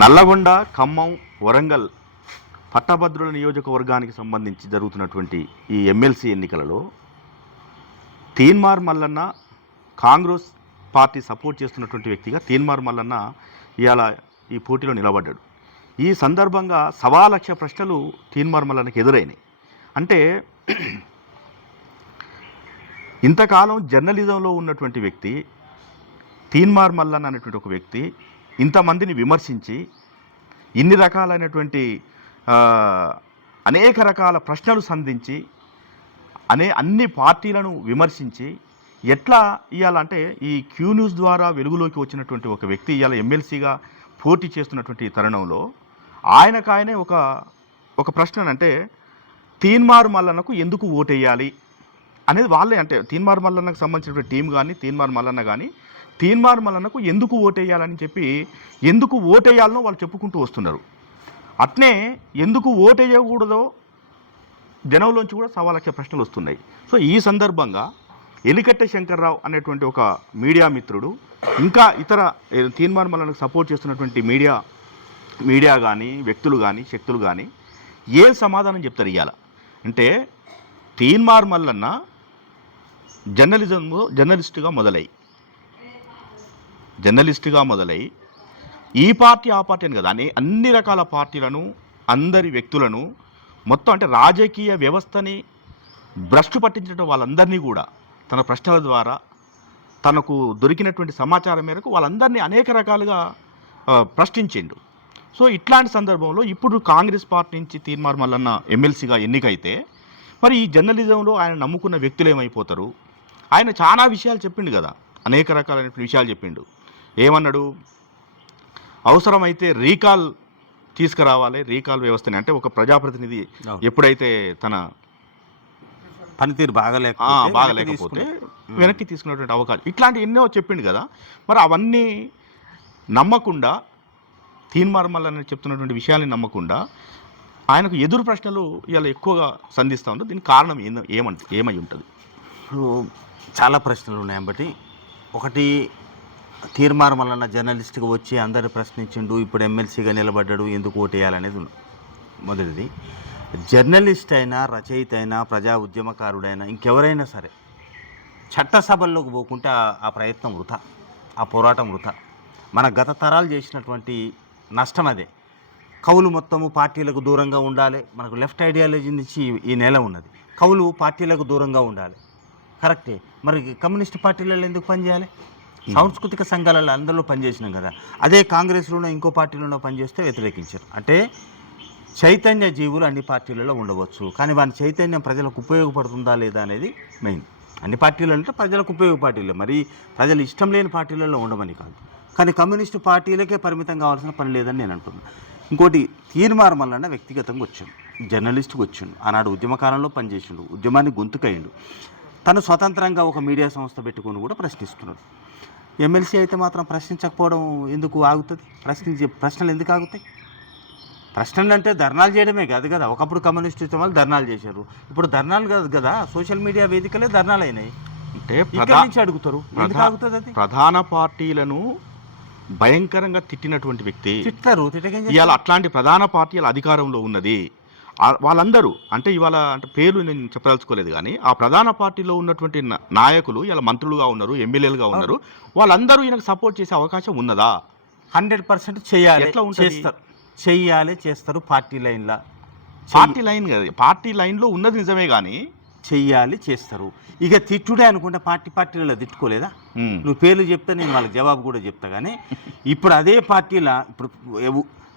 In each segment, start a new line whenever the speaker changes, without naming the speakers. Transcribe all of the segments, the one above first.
నల్లగొండ ఖమ్మం వరంగల్ పట్టభద్రుల నియోజకవర్గానికి సంబంధించి జరుగుతున్నటువంటి ఈ ఎమ్మెల్సీ ఎన్నికలలో తీన్మార్ మల్లన్న కాంగ్రెస్ పార్టీ సపోర్ట్ చేస్తున్నటువంటి వ్యక్తిగా తీన్మార్ మల్లన్న ఇవాళ ఈ పోటీలో నిలబడ్డాడు. ఈ సందర్భంగా సవా లక్ష ప్రశ్నలు తీన్మార్ మల్లన్నకి ఎదురైనాయి. అంటే ఇంతకాలం జర్నలిజంలో ఉన్నటువంటి వ్యక్తి తీన్మార్ మల్లన్న అనేటువంటి ఒక వ్యక్తి ఇంతమందిని విమర్శించి ఇన్ని రకాలైనటువంటి అనేక రకాల ప్రశ్నలు సంధించి అనే అన్ని పార్టీలను విమర్శించి ఎట్లా ఇవ్వాలంటే ఈ క్యూ న్యూస్ ద్వారా వెలుగులోకి వచ్చినటువంటి ఒక వ్యక్తి ఇవాళ ఎమ్మెల్సీగా పోటీ చేస్తున్నటువంటి తరుణంలో ఆయనకాయనే ఒక ఒక ప్రశ్న అంటే తీన్మార్ మల్లన్నకు ఎందుకు ఓటేయాలి? అనేది వాళ్ళే అంటే తీన్మార్ మల్లన్నకు సంబంధించినటువంటి టీం కానీ తీన్మార్ మల్లన్న కానీ తీన్మార్ మల్లన్నకు ఎందుకు ఓటేయాలని చెప్పి ఎందుకు ఓటేయాలనో వాళ్ళు చెప్పుకుంటూ వస్తున్నారు. అట్నే ఎందుకు ఓటేయకూడదో జనంలోంచి కూడా సవా లక్ష ప్రశ్నలు వస్తున్నాయి. సో ఈ సందర్భంగా ఎలికట్టె శంకర్రావు అనేటువంటి ఒక మీడియా మిత్రుడు ఇంకా ఇతర ఏ, తీన్మార్ మల్లన్నకు సపోర్ట్ చేస్తున్నటువంటి మీడియా మీడియా కానీ వ్యక్తులు కానీ శక్తులు కానీ ఏ సమాధానం చెప్తారు ఇవాళ అంటే తీన్మార్ మల్లన్న జర్నలిజంలో జర్నలిస్టుగా మొదలై జర్నలిస్ట్గా మొదలై ఈ పార్టీ ఆ పార్టీ అని కదా అనే అన్ని రకాల పార్టీలను అందరి వ్యక్తులను మొత్తం అంటే రాజకీయ వ్యవస్థని భ్రష్టు పట్టించడం వాళ్ళందరినీ కూడా తన ప్రశ్నల ద్వారా తనకు దొరికినటువంటి సమాచారం మేరకు వాళ్ళందరినీ అనేక రకాలుగా ప్రశ్నించిండు. సో ఇట్లాంటి సందర్భంలో ఇప్పుడు కాంగ్రెస్ పార్టీ నుంచి తీర్మార్ మల్లన్న ఎమ్మెల్సీగా ఎన్నికైతే మరి ఈ జర్నలిజంలో ఆయన నమ్ముకున్న వ్యక్తులు ఏమైపోతారు? ఆయన చాలా విషయాలు చెప్పిండు కదా అనేక రకాలైన విషయాలు చెప్పిండు. ఏమన్నాడు? అవసరమైతే రీకాల్ తీసుకురావాలి రీకాల్ వ్యవస్థని. అంటే ఒక ప్రజాప్రతినిధి. ఎప్పుడైతే తన
పనితీరు
ఆ,
బాగలేకపోతే వెనక్కి
తీసుకునేటువంటి అవకాశం. ఇట్లాంటి ఎన్నో చెప్పిండు కదా. మరి అవన్నీ నమ్మకుండా తీన్మార్ మల్లన్న చెప్తున్నటువంటి విషయాల్ని నమ్మకుండా ఆయనకు ఎదురు ప్రశ్నలు ఇలా ఎక్కువగా సంధిస్తూ ఉంటారు దీనికి కారణం ఏమంట ఏమై ఉంటుంది?
చాలా ప్రశ్నలు ఉన్నాయి బట్టి ఒకటి తీర్మానం వలన జర్నలిస్ట్గా వచ్చి అందరు ప్రశ్నించిండు ఇప్పుడు ఎమ్మెల్సీగా నిలబడ్డాడు ఎందుకు ఓటేయాలనేది మొదటిది జర్నలిస్ట్ అయినా రచయిత అయినా ప్రజా ఉద్యమకారుడైనా ఇంకెవరైనా సరే చట్టసభల్లోకి పోకుంటే ఆ- ప్రయత్నం వృథా ఆ పోరాటం వృథా. మన గత తరాలు చేసినటువంటి నష్టం అదే. కవులు మొత్తము పార్టీలకు దూరంగా ఉండాలి మనకు లెఫ్ట్ ఐడియాలజీ నుంచి ఈ- నేల నెల ఉన్నది. కవులు పార్టీలకు దూరంగా ఉండాలి. కరెక్టే. మరి కమ్యూనిస్ట్ పార్టీలలో ఎందుకు పనిచేయాలి? Hmm. సాంస్కృతిక సంఘాలలో అందరిలో పనిచేసినాం కదా. అదే కాంగ్రెస్లోనో ఇంకో పార్టీలోనో పనిచేస్తే వ్యతిరేకించారు. అంటే చైతన్య జీవులు అన్ని పార్టీలలో ఉండవచ్చు. కానీ వాని చైతన్యం ప్రజలకు ఉపయోగపడుతుందా లేదా అనేది మెయిన్ అన్ని పార్టీలు అంటే ప్రజలకు ఉపయోగపార్టీలు మరి ప్రజలు ఇష్టం లేని పార్టీలలో ఉండమని కాదు. కానీ కమ్యూనిస్టు పార్టీలకే పరిమితం కావాల్సిన పని లేదని నేను అంటున్నాను ఇంకోటి తీర్మార్ మల్లన్న వ్యక్తిగతంగా వచ్చాడు జర్నలిస్ట్కి వచ్చిండు ఆనాడు ఉద్యమకాలంలో పనిచేసిండు. ఉద్యమాన్ని గొంతుకయ్యిండు తను స్వతంత్రంగా ఒక మీడియా సంస్థ పెట్టుకొని కూడా ప్రశ్నిస్తున్నాడు. ఎమ్మెల్సీ అయితే మాత్రం ప్రశ్నించకపోవడం ఎందుకు ఆగుతుంది? ప్రశ్నించే ప్రశ్నలు ఎందుకు ఆగుతాయి? ప్రశ్నలు అంటే ధర్నాలు చేయడమే కాదు కదా. ఒకప్పుడు కమ్యూనిస్ట్ వాళ్ళు ధర్నాలు చేశారు. ఇప్పుడు ధర్నాలు కాదు కదా. సోషల్ మీడియా వేదికలే ధర్నాలు అయినాయి.
అంటే
నుంచి అడుగుతారు? ఎందుకు
ప్రధా-
ఆగుతుంది అది?
ప్రధాన పార్టీలను భయంకరంగా తిట్టినటువంటి వ్యక్తి
తిట్టారు.
ఇవాళ అట్లాంటి ప్రధాన పార్టీల అధికారంలో ఉన్నది వాళ్ళందరూ అంటే ఇవాళ అంటే పేర్లు నేను చెప్పదలుచుకోలేదు కానీ ఆ ప్రధాన పార్టీలో ఉన్నటువంటి నాయకులు ఇలా మంత్రులుగా ఉన్నారు ఎమ్మెల్యేలుగా ఉన్నారు వాళ్ళందరూ ఈయనకు సపోర్ట్ చేసే అవకాశం ఉన్నదా?
హండ్రెడ్ పర్సెంట్ చేయాలి
ఎట్లా?
చేస్తారు. చెయ్యాలి చేస్తారు పార్టీ లైన్లా.
పార్టీ లైన్ కదా పార్టీ లైన్లో ఉన్నది నిజమే కానీ
చెయ్యాలి చేస్తారు. ఇక తిట్టుడే అనుకుంటే పార్టీ పార్టీలలో తిట్టుకోలేదా? నువ్వు పేర్లు చెప్తే నేను వాళ్ళకి జవాబు కూడా చెప్తా కానీ ఇప్పుడు అదే పార్టీలా ఇప్పుడు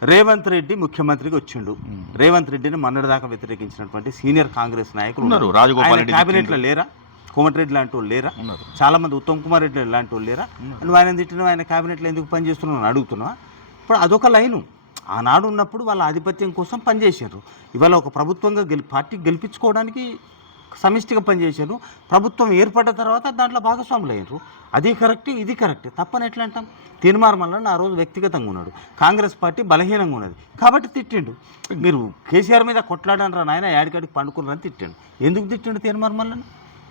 రేవంత్ రెడ్డి ముఖ్యమంత్రికి వచ్చిండు. రేవంత్ రెడ్డిని మొన్నటిదాకా వ్యతిరేకించినటువంటి సీనియర్ కాంగ్రెస్ నాయకులు
ఉన్నారు. రాజగోపాల్
క్యాబినెట్లో లేరా? కోమటిరెడ్డి లాంటి వాళ్ళు లేరా? చాలా మంది ఉత్తమ్ కుమార్ రెడ్డి లాంటి వాళ్ళు లేరా? నువ్వు ఆయన తిట్టిన ఆయన క్యాబినెట్లో ఎందుకు పనిచేస్తున్నావు అని అడుగుతున్నావా? ఇప్పుడు అదొక లైను. ఆనాడు ఉన్నప్పుడు వాళ్ళ ఆధిపత్యం కోసం పనిచేశారు. ఇవాళ ఒక ప్రభుత్వంగా గెలి పార్టీ గెలిపించుకోవడానికి సమిష్టిగా పనిచేశారు. ప్రభుత్వం ఏర్పడ్డ తర్వాత దాంట్లో భాగస్వాములు అయ్యారు. అది కరెక్ట్ ఇది కరెక్ట్. తప్పని ఎట్లా అంటాం? తీర్మార్ వల్ల ఆ రోజు వ్యక్తిగతంగా ఉన్నాడు. కాంగ్రెస్ పార్టీ బలహీనంగా ఉన్నది. కాబట్టి తిట్టిండు. మీరు కేసీఆర్ మీద కొట్లాడనరా నాయన యాడికాడికి పండుకున్నారని తిట్టిండు. ఎందుకు తిట్టిండు తీర్మార్ వల్ల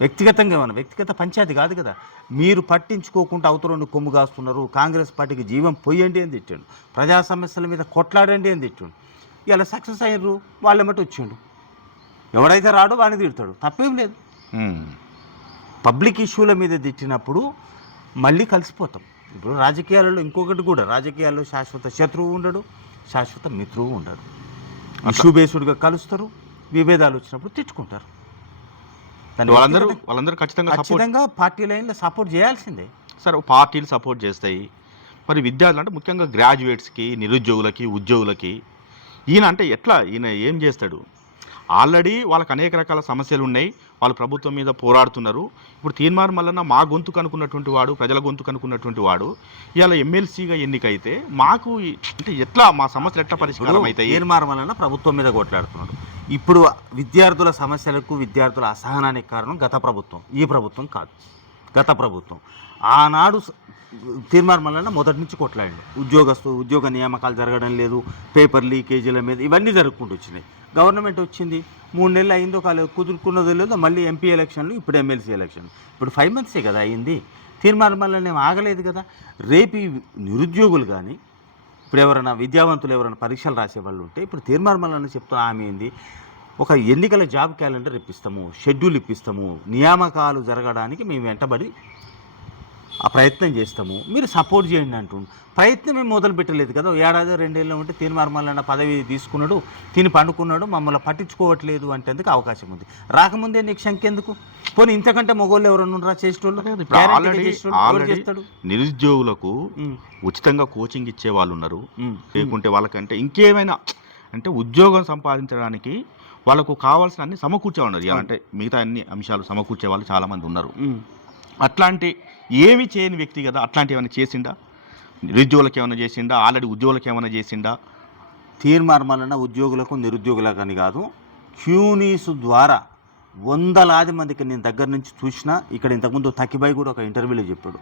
వ్యక్తిగతంగా ఏమన్నా? వ్యక్తిగత పంచాయతీ కాదు కదా. మీరు పట్టించుకోకుండా అవతలని కొమ్ము కాస్తున్నారు. కాంగ్రెస్ పార్టీకి జీవం పోయండి అని తిట్టాడు. ప్రజా సమస్యల మీద కొట్లాడండి అని తిట్టాడు. ఇలా సక్సెస్ అయ్యారు. వాళ్ళెమ్మటి వచ్చిండు. ఎవడైతే రాడో వాడిని తిడతాడు. తప్పేం లేదు. పబ్లిక్ ఇష్యూల మీద తిట్టినప్పుడు మళ్ళీ కలిసిపోతాం. ఇప్పుడు రాజకీయాలలో ఇంకొకటి కూడా రాజకీయాల్లో శాశ్వత శత్రువు ఉండడు శాశ్వత మిత్రువు ఉండడు. ఇష్యూ బేస్డ్గా కలుస్తారు విభేదాలు వచ్చినప్పుడు తిట్టుకుంటారు.
వాళ్ళందరూ వాళ్ళందరూ ఖచ్చితంగా
ఖచ్చితంగా పార్టీ లైన్లో సపోర్ట్ చేయాల్సిందే.
సరే పార్టీలు సపోర్ట్ చేస్తాయి. మరి విద్యార్థులు అంటే ముఖ్యంగా గ్రాడ్యుయేట్స్కి నిరుద్యోగులకి ఉద్యోగులకి ఈయన అంటే ఎట్లా? ఈయన ఏం చేస్తాడు? ఆల్రెడీ వాళ్ళకి అనేక రకాల సమస్యలు ఉన్నాయి వాళ్ళు ప్రభుత్వం మీద పోరాడుతున్నారు. ఇప్పుడు తీర్మార్ మల్లన్న మా గొంతు కనుక్కున్నటువంటి వాడు ప్రజల గొంతు కనుక్కున్నటువంటి వాడు ఇవాళ ఎమ్మెల్సీగా ఎన్నికైతే మాకు అంటే ఎట్లా మా సమస్యలు ఎట్లా పరిష్కారం అవుతాయి
తీర్మానం వలన ప్రభుత్వం మీద కొట్లాడుతున్నాడు. ఇప్పుడు విద్యార్థుల సమస్యలకు విద్యార్థుల అసహనానికి కారణం గత ప్రభుత్వం. ఈ ప్రభుత్వం కాదు. గత ప్రభుత్వం. ఆనాడు స- తీర్మానం మొదటి నుంచి కొట్లాడిండు. ఉద్యోగస్తు ఉద్యోగ నియామకాలు జరగడం లేదు పేపర్ లీకేజీల మీద ఇవన్నీ జరుగుకుంటూ వచ్చినాయి. గవర్నమెంట్ వచ్చింది మూడు నెలలు అయిందో కాలేదు కుదురుకున్నదో లేదో మళ్ళీ ఎంపీ ఎలక్షన్లు ఇప్పుడు ఎమ్మెల్సీ ఎలక్షన్ ఇప్పుడు ఫైవ్ మంత్సే కదా అయింది. తీర్మానం వల్ల ఆగలేదు కదా. రేపు నిరుద్యోగులు కానీ ఇప్పుడు ఎవరైనా విద్యావంతులు ఎవరైనా పరీక్షలు రాసే వాళ్ళు ఉంటే ఇప్పుడు తీర్మానం చెప్తున్న ఆమె ఏంది? ఒక ఎన్నికల జాబ్ క్యాలెండర్ ఇప్పిస్తాము షెడ్యూల్ ఇప్పిస్తాము నియామకాలు జరగడానికి మేము వెంటబడి ఆ ప్రయత్నం చేస్తాము. మీరు సపోర్ట్ చేయండి అంటుండు. ప్రయత్నం మేము మొదలు పెట్టలేదు కదా. ఏడాది రెండేళ్ళు ఉంటే తీర్మార్మలన్న పదవి తీసుకున్నాడు తిని పండుకున్నాడు మమ్మల్ని పట్టించుకోవట్లేదు అంటే ఎందుకు అవకాశం ఉంది. రాకముందే నీకు శంక ఎందుకు? పోనీ ఇంతకంటే మగోళ్ళు ఎవరన్నా చేసేటోళ్ళు?
నిరుద్యోగులకు ఉచితంగా కోచింగ్ ఇచ్చే వాళ్ళు ఉన్నారు. లేకుంటే వాళ్ళకంటే ఇంకేమైనా అంటే ఉద్యోగం సంపాదించడానికి వాళ్ళకు కావాల్సిన అన్ని సమకూర్చే ఉన్నారు. అంటే మిగతా అన్ని అంశాలు సమకూర్చే వాళ్ళు చాలామంది ఉన్నారు. అట్లాంటి ఏమి చేయని వ్యక్తి కదా అట్లాంటివి ఏమైనా చేసిండా? నిరుద్యోగులకు ఏమైనా చేసిండా? ఆల్రెడీ ఉద్యోగులకు ఏమైనా చేసిండా?
తీర్మార్మలన ఉద్యోగులకు నిరుద్యోగులకు అని కాదు క్యూనీస్ ద్వారా వందలాది మందికి నేను దగ్గర నుంచి చూసినా ఇక్కడ ఇంతకుముందు తకిబాయి కూడా ఒక ఇంటర్వ్యూలో చెప్పాడు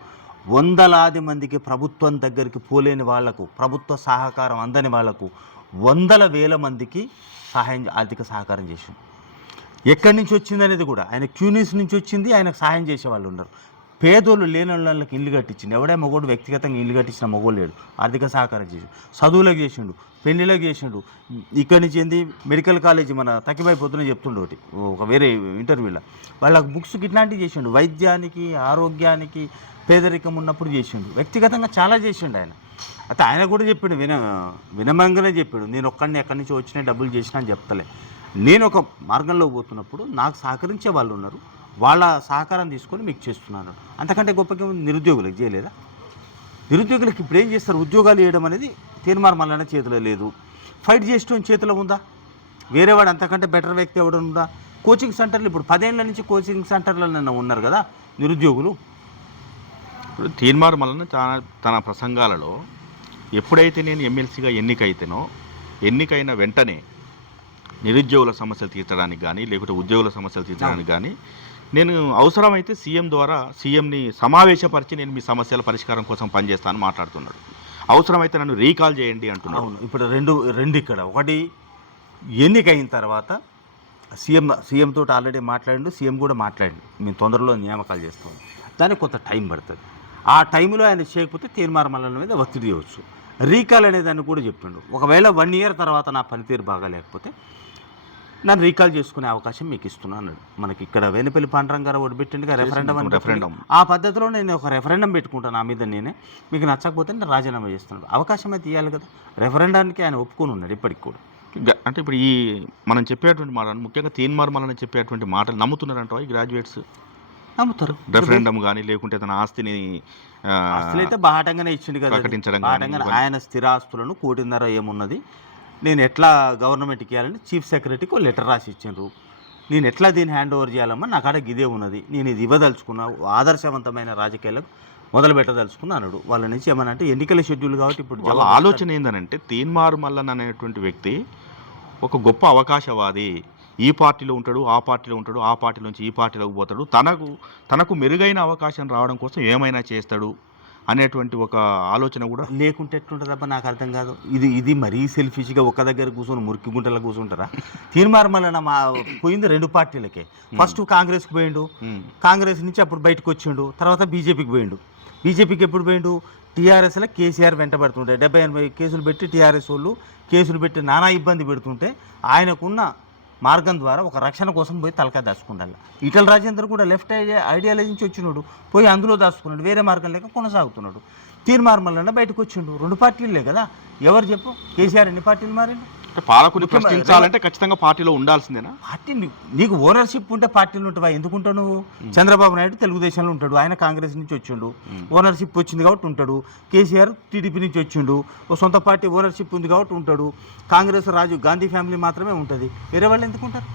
వందలాది మందికి ప్రభుత్వం దగ్గరికి పోలేని వాళ్ళకు ప్రభుత్వ సహకారం అందని వాళ్ళకు వందల వేల మందికి సహాయం ఆర్థిక సహకారం చేసింది ఎక్కడి నుంచి వచ్చింది అనేది కూడా ఆయన క్యూనీస్ నుంచి వచ్చింది ఆయనకు సహాయం చేసే వాళ్ళు ఉన్నారు. పేదోళ్ళు లేని వాళ్ళకి ఇల్లు కట్టించిండు. ఎవడే మగోడు వ్యక్తిగతంగా ఇల్లు కట్టించిన మగోడు లేడు. ఆర్థిక సహకారం చేసి చదువులకు చేసిండు పెళ్ళిలోకి చేసిండు. ఇక్కడి నుంచి ఏంది? మెడికల్ కాలేజీ మన తక్కిబాయి పొద్దున చెప్తుండే ఒకటి ఒక వేరే ఇంటర్వ్యూలో. వాళ్ళకి బుక్స్ ఇట్లాంటివి చేసిండు. వైద్యానికి ఆరోగ్యానికి పేదరికం ఉన్నప్పుడు చేసిండు. వ్యక్తిగతంగా చాలా చేసిండు ఆయన. అయితే ఆయన కూడా చెప్పిండు విన వినమంగానే చెప్పాడు. నేను ఒక్కడిని ఎక్కడి నుంచి వచ్చిన డబ్బులు చేసినా అని చెప్తలే. నేను ఒక మార్గంలో పోతున్నప్పుడు నాకు సహకరించే వాళ్ళు ఉన్నారు. వాళ్ళ సహకారం తీసుకొని మీకు చేస్తున్నాను. అంతకంటే గొప్పగా ఉంది, నిరుద్యోగులకు చేయలేదా? నిరుద్యోగులకు ఇప్పుడు ఏం చేస్తారు? ఉద్యోగాలు చేయడం అనేది తీర్మానం చేతిలో లేదు. ఫైట్ చేసిన చేతిలో ఉందా? వేరేవాడు అంతకంటే బెటర్ వ్యక్తి ఎవడు ఉందా? కోచింగ్ సెంటర్లు ఇప్పుడు పదేళ్ళ నుంచి కోచింగ్ సెంటర్లలో ఉన్నారు కదా నిరుద్యోగులు.
ఇప్పుడు తీర్మార్ మల్లన్న తన తన ప్రసంగాలలో ఎప్పుడైతే నేను ఎమ్మెల్సీగా ఎన్నికైతేనో ఎన్నికైన వెంటనే నిరుద్యోగుల సమస్యలు తీర్చడానికి కానీ లేకుంటే ఉద్యోగుల సమస్యలు తీర్చడానికి కానీ నేను అవసరమైతే సీఎం ద్వారా సీఎంని సమావేశపరిచి నేను మీ సమస్యల పరిష్కారం కోసం పనిచేస్తాను మాట్లాడుతున్నాడు. అవసరమైతే నన్ను రీకాల్ చేయండి అంటున్నాను
అవును ఇప్పుడు రెండు రెండు ఇక్కడ. ఒకటి ఎన్నికైన తర్వాత సీఎం సీఎం తోటి ఆల్రెడీ మాట్లాడిండు సీఎం కూడా మాట్లాడిండు. మేము తొందరలో నియామకాలు చేస్తాం. దానికి కొంత టైం పడుతుంది. ఆ టైంలో ఆయన చేయకపోతే తీర్మానం మీద ఒత్తిడి చేయవచ్చు రీకాల్ అనే దాన్ని కూడా చెప్పిండు. ఒకవేళ వన్ ఇయర్ తర్వాత నా పనితీరు బాగా లేకపోతే నన్ను రీకాల్ చేసుకునే అవకాశం మీకు ఇస్తున్నాను అన్నాడు. మనకి ఇక్కడ వేనుపల్లి పాండ్రం గారు ఒకటి పెట్టిండుగా రెఫరెండం అని
రెఫరెండం.
ఆ పద్ధతిలో నేను ఒక రెఫరెండం పెట్టుకుంటాను నా మీద నేనే. మీకు నచ్చకపోతే నేను రాజీనామా చేస్తున్నాను. అవకాశం అయితే ఇవ్వాలి కదా. రెఫరెండానికి ఆయన ఒప్పుకొని ఉన్నాడు ఇప్పటికి కూడా.
అంటే ఇప్పుడు ఈ మనం చెప్పేటువంటి మాట ముఖ్యంగా తీన్మార్ మల్లన్న చెప్పేటువంటి మాటలు నమ్ముతున్నారంట ఈ గ్రాడ్యుయేట్స్
నమ్ముతారు.
రెఫరెండం కానీ లేకుంటే తన ఆస్తిని ఆ,
అసలైతే బాహాటంగానే ఇచ్చిండు కదా. ఆయన స్థిరాస్తులను కోటిన్నర ఏమున్నది? నేను ఎట్లా గవర్నమెంట్కి ఇవ్వాలని చీఫ్ సెక్రటరీకి లెటర్ రాసి ఇచ్చిండ్రు. నేను ఎట్లా దీన్ని హ్యాండ్ ఓవర్ చేయాలమ్మా? నా కాడ గిదే ఉన్నది. నేను ఇది ఇవ్వదలుచుకున్నా. ఆదర్శవంతమైన రాజకీయాలకు మొదలు పెట్టదలుచుకున్నా అన్నాడు. వాళ్ళ నుంచి ఏమన్నా అంటే ఎన్నికల షెడ్యూల్ కాబట్టి ఇప్పుడు
వాళ్ళ ఆలోచన ఏంటంటే తీన్మార్ మల్లన్న అనేటువంటి వ్యక్తి ఒక గొప్ప అవకాశవాది. ఈ పార్టీలో ఉంటాడు ఆ పార్టీలో ఉంటాడు ఆ పార్టీ నుంచి ఈ పార్టీలోకి పోతాడు. తనకు తనకు మెరుగైన అవకాశం రావడం కోసం ఏమైనా చేస్తాడు? అనేటువంటి ఒక ఆలోచన కూడా?
లేకుంటే ఎట్లుంటుందబ్బా? నాకు అర్థం కాదు. ఇది ఇది మరీ సెల్ఫిష్గా ఒక్క దగ్గర కూర్చొని మురికి గుంటలో కూర్చుంటారా? తీర్మార్మలన మా పోయింది రెండు పార్టీలకే. ఫస్ట్ కాంగ్రెస్కి పోయిండు.
ఉమ్,
కాంగ్రెస్ నుంచి అప్పుడు బయటకు వచ్చిండు. తర్వాత బీజేపీకి పోయిండు. బీజేపీకి ఎప్పుడు పోయిండు? టీఆర్ఎస్లో కేసీఆర్ వెంటబడుతుంటే డెబ్బై ఎనభై కేసులు పెట్టి టీఆర్ఎస్ వాళ్ళు కేసులు పెట్టి నానా ఇబ్బంది పెడుతుంటే ఆయనకున్న మార్గం ద్వారా ఒక రక్షణ కోసం పోయి తలకాయ దాచుకుండాలి. ఈటల రాజేందర్ కూడా లెఫ్ట్ ఐడియా ఐడియాలజీ నుంచి వచ్చినాడు పోయి అందులో దాచుకున్నాడు వేరే మార్గం లేక కొనసాగుతున్నాడు. తీర్మార్మల్లన్న బయటకు వచ్చిండు రెండు పార్టీలే కదా. ఎవరు చెప్పు? కేసీఆర్ ఎన్ని పార్టీలు మారిండు?
అంటే పాలకుని ప్రశ్నించాలంటే ఖచ్చితంగా పార్టీలో ఉండాల్సిందేనా?
పార్టీ నీకు ఓనర్షిప్ ఉంటే పార్టీలు ఉంటావా? ఎందుకు ఉంటావు నువ్వు చంద్రబాబు నాయుడు తెలుగుదేశంలో ఉంటాడు. ఆయన కాంగ్రెస్ నుంచి వచ్చిండు. ఓనర్షిప్ వచ్చింది కాబట్టి ఉంటాడు. కేసీఆర్ టీడీపీ నుంచి వచ్చిండు. ఓ సొంత పార్టీ ఓనర్షిప్ ఉంది కాబట్టి ఉంటాడు. కాంగ్రెస్ రాజు గాంధీ ఫ్యామిలీ మాత్రమే ఉంటుంది. వేరే వాళ్ళు ఎందుకు ఉంటారు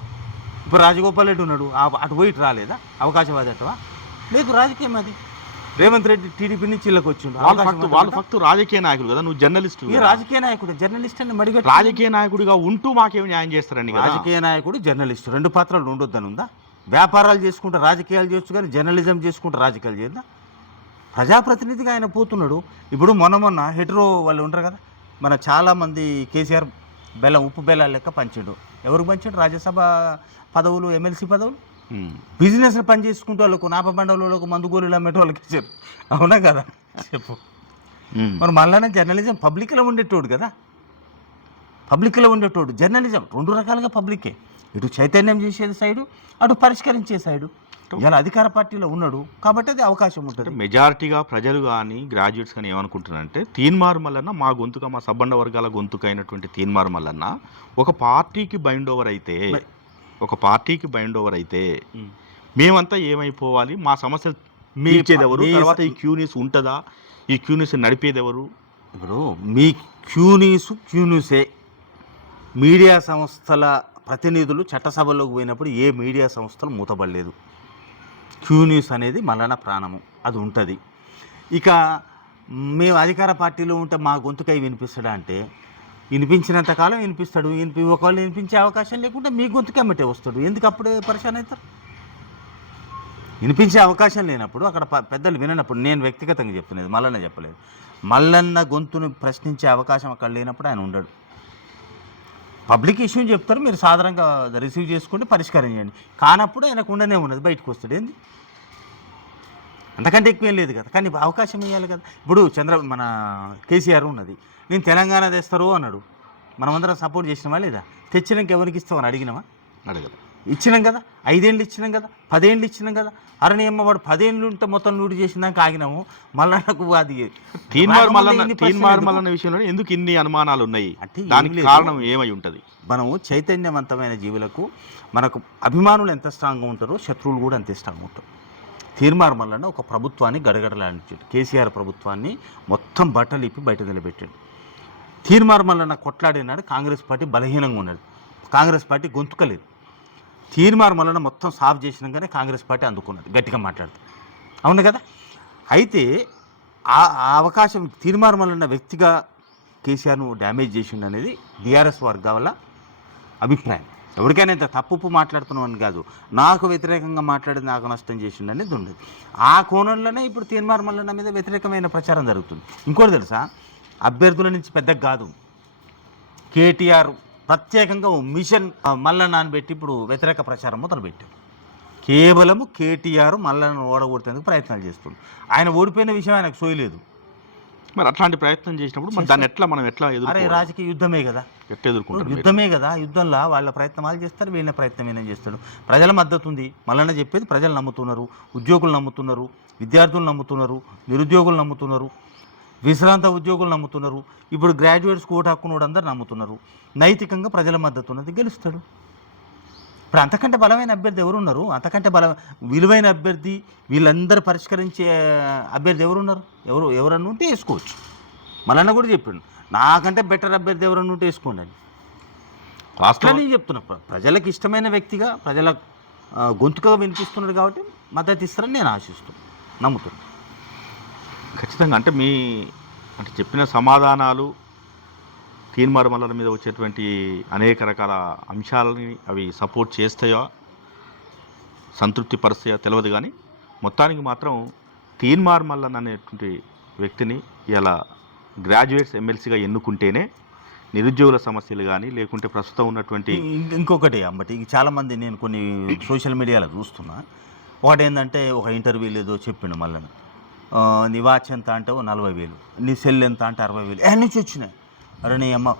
ఇప్పుడు రాజగోపాల్ రెడ్డి ఉన్నాడు. అటు పోయి రాలేదా? అవకాశవాది అటవా? లేదు రాజకీయం అది. రేవంత్ రెడ్డి టీడీపీ నుంచి ఇళ్ళకి వచ్చిండు.
వాళ్ళు ఫక్తు? వాళ్ళు ఫక్తు రాజకీయ నాయకులు కదా నువ్వు జర్నలిస్ట్
రాజకీయ నాయకుడు? జర్నలిస్ట్ అని మడిగట్టు
రాజకీయ నాయకుడిగా ఉంటూ మాకేమి న్యాయం చేస్తారండి
రాజకీయ నాయకుడు జర్నలిస్ట్. రెండు పాత్రలు ఉండొద్దని ఉందా? వ్యాపారాలు చేసుకుంటే రాజకీయాలు చేయొచ్చు కానీ జర్నలిజం చేసుకుంటే రాజకీయాలు చేద్దా ప్రజాప్రతినిధిగా ఆయన పోతున్నాడు. ఇప్పుడు మొన్న మొన్న హెట్రో వాళ్ళు ఉంటారు కదా మన చాలామంది కేసీఆర్ బెల్లం ఉప్పు బెల్లాల లెక్క పంచాడు. ఎవరికి పంచాడు? రాజ్యసభ పదవులు ఎమ్మెల్సీ పదవులు? బిజినెస్ పని చేసుకుంటే వాళ్ళకు నాప వాళ్ళకు మందు గోళీలు అమ్మేట వాళ్ళకి ఇచ్చారు అవునా కదా? చెప్పు. మరి మళ్ళీ జర్నలిజం పబ్లిక్లో ఉండేటోడు కదా? పబ్లిక్లో ఉండేటోడు. జర్నలిజం రెండు రకాలుగా పబ్లికే ఇటు చైతన్యం చేసేది సైడు అటు పరిష్కరించే సైడు. ఇలా అధికార పార్టీలో ఉన్నాడు కాబట్టి అది అవకాశం ఉంటుంది.
మెజారిటీగా ప్రజలు కానీ గ్రాడ్యుయేట్స్ కానీ ఏమనుకుంటున్నారంటే తీన్మార్ మల్లన్న మా గొంతుక మా సబ్బండ వర్గాల గొంతుక అయినటువంటి తీన్మార్ మల్లన్న ఒక పార్టీకి బైండ్ ఓవర్ అయితే ఒక పార్టీకి బైండ్ ఓవర్ అయితే. మేమంతా ఏమైపోవాలి? మా సమస్యలు
మీ
తీర్చేది ఎవరు
మీ-
తర్వాత ఈ క్యూనిస్ ఉంటుందా? ఈ క్యూనిస్ నడిపేది ఎవరు
ఇప్పుడు మీ క్యూనీసు క్యూనీసే మీడియా సంస్థల ప్రతినిధులు చట్టసభలోకి పోయినప్పుడు ఏ మీడియా సంస్థలు మూతపడలేదు క్యూన్యూస్ అనేది మల్లన ప్రాణము. అది ఉంటుంది. ఇక మేము అధికార పార్టీలో ఉంటే మా గొంతుకై వినిపిస్తాడా అంటే వినిపించినంత కాలం వినిపిస్తాడు. వినిపి ఒకవేళ వినిపించే అవకాశం లేకుంటే మీ గొంతుకే అమ్మటే వస్తాడు. ఎందుకు అప్పుడే పరిశాన్ అవుతారు? వినిపించే అవకాశం లేనప్పుడు అక్కడ పెద్దలు విననప్పుడు నేను వ్యక్తిగతంగా చెప్తున్నది మల్లన్న చెప్పలేదు. మల్లన్న గొంతును ప్రశ్నించే అవకాశం అక్కడ లేనప్పుడు ఆయన ఉండడు. పబ్లిక్ ఇష్యూ చెప్తారు మీరు సాధారణంగా రిసీవ్ చేసుకుంటే పరిష్కారం చేయండి. కానప్పుడు ఆయనకు ఉండనే ఉన్నది బయటకు వస్తాడు. ఏంది? అంతకంటే ఎక్కువ లేదు కదా. కానీ అవకాశం ఇవ్వాలి కదా. ఇప్పుడు చంద్ర మన కేసీఆర్ ఉన్నది. నేను తెలంగాణ తెస్తారు అన్నాడు. మనమందరం సపోర్ట్ చేసినామా లేదా? తెచ్చినాక ఎవరికి ఇస్తామని అడిగినామా?
అడగదు
ఇచ్చినాం కదా? ఐదేళ్ళు ఇచ్చినాం కదా? పదేళ్ళు ఇచ్చినాం కదా? అరణి వాడు పదేళ్ళు ఉంటే మొత్తం లూటి చేసినాక ఆగినాము. మళ్ళా నాకు అది
తీన్మార్ మల్లన్న తీన్మార్? మల్లన్న విషయంలో ఎందుకు ఇన్ని అనుమానాలు ఉన్నాయి?
అంటే
దానికి. కారణం ఏమై ఉంటది?
మనము చైతన్యవంతమైన జీవులకు మనకు అభిమానులు ఎంత స్ట్రాంగ్గా ఉంటారో శత్రువులు కూడా అంతే స్ట్రాంగ్ ఉంటారు. తీర్మార్ మల్లన్న ఒక ప్రభుత్వాన్ని గడగడలాడించాడు. కేసీఆర్ ప్రభుత్వాన్ని మొత్తం బట్టలు ఇప్పి బయట నిలబెట్టాడు. తీర్మార్ మల్లన్న కొట్లాడినాడు కాంగ్రెస్ పార్టీ బలహీనంగా ఉన్నది. కాంగ్రెస్ పార్టీ గొంతుకలేదు. తీర్మార్ మల్లన్న మొత్తం సాఫ్ చేసినాకనే కాంగ్రెస్ పార్టీ అందుకున్నది గట్టిగా మాట్లాడుతూ. అవును కదా? అయితే ఆ ఆ అవకాశం తీర్మార్ మల్లన్న వ్యక్తిగా కేసీఆర్ను డ్యామేజ్ చేసిండు అనేది బీఆర్ఎస్ వర్గాల అభిప్రాయం. ఎవరికైనా ఇంత తప్పుపు మాట్లాడుతున్నామని కాదు నాకు వ్యతిరేకంగా మాట్లాడి నాకు నష్టం చేసిండు అనేది ఉండదు. ఆ కోణంలోనే ఇప్పుడు తీర్మార్ మల్లన్న మీద వ్యతిరేకమైన ప్రచారం జరుగుతుంది. ఇంకోటి తెలుసా? అభ్యర్థుల నుంచి పెద్దగా కాదు. కేటీఆర్ ప్రత్యేకంగా ఓ మిషన్ అని పెట్టి ఇప్పుడు వ్యతిరేక ప్రచారం మొదలుపెట్టారు కేవలము కేటీఆర్ మల్లన్న ఓడగొట్టేందుకు ప్రయత్నాలు చేస్తుంది ఆయన ఓడిపోయిన విషయం ఆయనకు సోయలేదు
మరి అట్లాంటి ప్రయత్నం చేసినప్పుడు మరి దాన్ని ఎట్లా మనం ఎట్లా
అరే రాజకీయ యుద్ధమే కదా.
ఎట్లా ఎదుర్కొంటారు?
యుద్ధమే కదా. యుద్ధంలో వాళ్ళ ప్రయత్నం వాళ్ళు చేస్తారు వీళ్ళ ప్రయత్నం ఈయన చేస్తాడు ప్రజల మద్దతు ఉంది. మళ్ళీ చెప్పేది ప్రజలు నమ్ముతున్నారు ఉద్యోగులు నమ్ముతున్నారు విద్యార్థులు నమ్ముతున్నారు నిరుద్యోగులు నమ్ముతున్నారు. విశ్రాంత ఉద్యోగులు నమ్ముతున్నారు. ఇప్పుడు గ్రాడ్యుయేట్స్ కోట హక్కునోడు అందరు నమ్ముతున్నారు. నైతికంగా ప్రజల మద్దతు ఉన్నది గెలుస్తాడు. ఇప్పుడు అంతకంటే బలమైన అభ్యర్థి ఎవరున్నారు? అంతకంటే బల విలువైన అభ్యర్థి వీళ్ళందరూ పరిష్కరించే అభ్యర్థి ఎవరున్నారు? ఎవరు ఎవరన్నా ఉంటే వేసుకోవచ్చు. మళ్ళీ కూడా చెప్పిండు. నాకంటే బెటర్ అభ్యర్థి ఎవరన్నా ఉంటే వేసుకోండి అని. అట్లా నేను చెప్తున్నా. ప్ర- ప్రజలకు ఇష్టమైన వ్యక్తిగా ప్రజల గొంతుకగా వినిపిస్తున్నాడు కాబట్టి మద్దతు ఇస్తారని నేను ఆశిస్తున్నాను నమ్ముతున్నాను
ఖచ్చితంగా అంటే మీ అంటే చెప్పిన సమాధానాలు తీన్మార్ మల్లల మీద వచ్చేటువంటి అనేక రకాల అంశాలని అవి సపోర్ట్ చేస్తాయో? సంతృప్తి పరుస్తాయో తెలియదు కానీ మొత్తానికి మాత్రం తీన్మార్ మల్లన్ అనేటువంటి వ్యక్తిని ఇలా గ్రాడ్యుయేట్స్ ఎమ్మెల్సీగా ఎన్నుకుంటేనే నిరుద్యోగుల సమస్యలు కానీ లేకుంటే ప్రస్తుతం ఉన్నటువంటి
ఇంకొకటి అమ్మటి చాలామంది నేను కొన్ని సోషల్ మీడియాలో చూస్తున్నా. ఒకటి ఏంటంటే ఒక ఇంటర్వ్యూ ఏదో చెప్పిండు మళ్ళీ నీ వాచ్ ఎంత అంటే ఓ నలభై వేలు. నీ సెల్ ఎంత అంటే అరవై వేలు. ఎక్కడి నుంచి వచ్చినాయి? అరే నీ అమ్మ